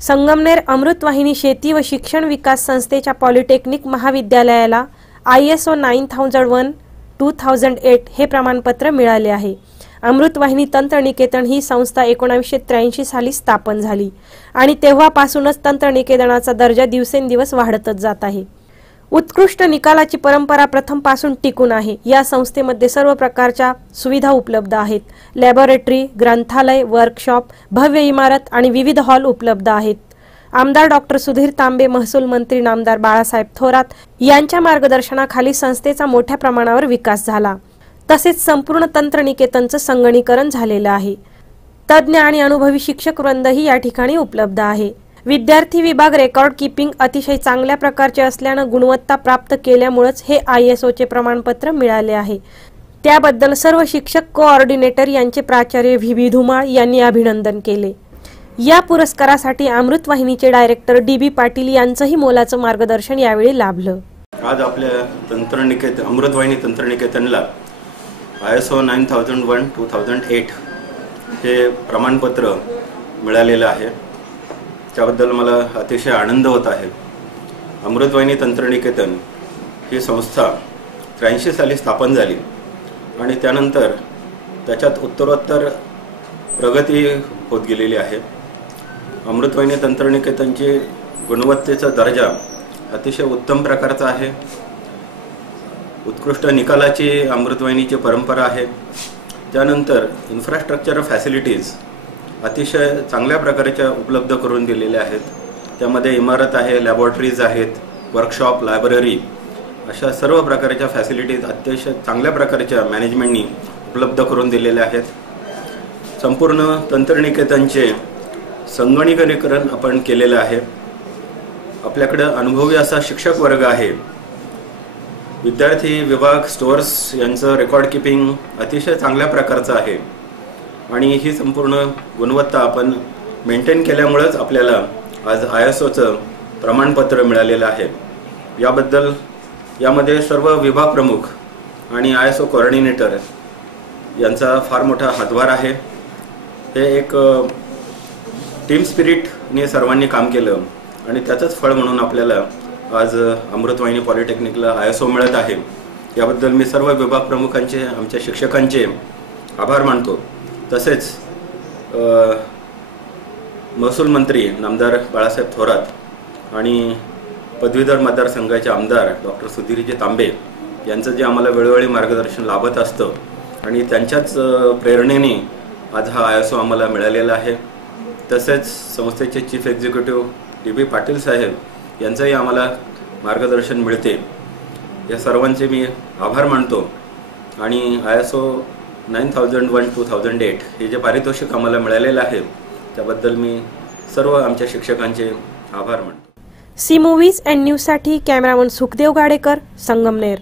संगमनेर अमृतवाहिनी शेती व शिक्षण विकास संस्थेच्या पॉलिटेक्निक महाविद्यालयाला ISO 9001:2008 हे प्रमाणपत्र मिळाले आहे। अमृतवाहिनी तंत्रनिकेतन ही संस्था 1983 साली स्थापन झाली आणि तेव्हापासूनच तंत्रनिकेतनाचा दर्जा दिवसेंदिवस वाढतच जात आहे। उत्कृष्ट निकालाची परंपरा प्रथमपासून टिकून आहे। या संस्थेमध्ये सर्व प्रकारच्या सुविधा उपलब्ध आहेत। लॅबोरेटरी, ग्रंथालय, वर्कशॉप, भव्य इमारत आणि विविध हॉल उपलब्ध आहेत। आमदार डॉक्टर सुधीर तांबे, महसूल मंत्री नामदार बाळासाहेब थोरात यांच्या मार्गदर्शनाखाली संस्थेचा मोठ्या प्रमाणावर विकास झाला। तसेच संपूर्ण तंत्रनिकेतनचं संगणकीकरण झालेलं आहे। तज्ञ आणि अनुभवी शिक्षक वृंदही या ठिकाणी उपलब्ध आहे। विद्यार्थी विभाग रेकॉर्ड कीपिंग अतिशय चांगल्या प्रकारचे असल्याने गुणवत्ता प्राप्त केल्यामुळेच हे ISO चे प्रमाणपत्र मिळाले आहे। त्याबद्दल सर्व शिक्षक कोऑर्डिनेटर यांचे प्राचार्य VB धुमाळ यांनी अभिनंदन केले। या पुरस्कारासाठी अमृतवाहिनीचे डायरेक्टर DB पाटील यांचंही मोलाचं मार्गदर्शन यावेळी लाभलं। आज आपल्या अमृतवाहिनी तंत्रनिकेतनला ISO 9001:2008 हे प्रमाणपत्र मिळालेलं आहे। त्याबद्दल मला अतिशय आनंद होत आहे। अमृतवाहिनी तंत्रनिकेतन ही संस्था 83 साली स्थापन झाली आणि त्यानंतर त्याच्यात उत्तरोत्तर प्रगती होत गेलेली आहे। अमृतवाहिनी तंत्रनिकेतनची गुणवत्तेचा दर्जा अतिशय उत्तम प्रकारचा आहे। उत्कृष्ट निकालाची अमृतवाहिनीची परंपरा आहे। त्यानंतर इन्फ्रास्ट्रक्चर फॅसिलिटीज अतिशय चांगल्या प्रकारच्या उपलब्ध करून दिलेल्या आहेत। त्यामध्ये इमारत आहे, लॅबोरेटरीज आहेत, वर्कशॉप, लायब्ररी अशा सर्व प्रकारच्या फॅसिलिटीज अतिशय चांगल्या प्रकारच्या मॅनेजमेंटनी उपलब्ध करून दिलेल्या आहेत। संपूर्ण तंत्रनिकेतनचे संगणकीकरण आपण केलेलं आहे। आपल्याकडे अनुभवी असा शिक्षक वर्ग आहे। विद्यार्थी विभाग, स्टोअर्स यांचं रेकॉर्ड कीपिंग अतिशय चांगल्या प्रकारचं आहे आणि ही संपूर्ण गुणवत्ता आपण मेंटेन केल्यामुळेच आपल्याला आज ISOचं प्रमाणपत्र मिळालेलं आहे। याबद्दल यामध्ये सर्व विभाग प्रमुख आणि ISO कोऑर्डिनेटर यांचा फार मोठा हातभार आहे। हे एक टीम स्पिरिटने सर्वांनी काम केलं आणि त्याचंच फळ म्हणून आपल्याला आज अमृतवाहिनी पॉलिटेक्निकला ISO मिळत आहे। याबद्दल मी सर्व विभाग प्रमुखांचे, आमच्या शिक्षकांचे आभार मानतो। तसेच महसूल मंत्री नामदार बाळासाहेब थोरात आणि पदवीधर मतदारसंघाचे आमदार डॉक्टर सुधीरजी तांबे यांचं जे आम्हाला वेळोवेळी मार्गदर्शन लाभत असतं आणि त्यांच्याच प्रेरणेने आज हा ISO आम्हाला मिळालेला आहे। तसेच संस्थेचे चीफ एक्झिक्युटिव्ह DB पाटील साहेब यांचंही आम्हाला मार्गदर्शन मिळते। या सर्वांचे मी आभार मानतो आणि ISO 9001:2008 हे जे पारितोषिक आम्हाला मिळालेलं आहे त्याबद्दल मी सर्व आमच्या शिक्षकांचे आभार मानतो। सी मूव्हीज अँड न्यूज साठी कॅमेरामन सुखदेव गाडेकर, संगमनेर।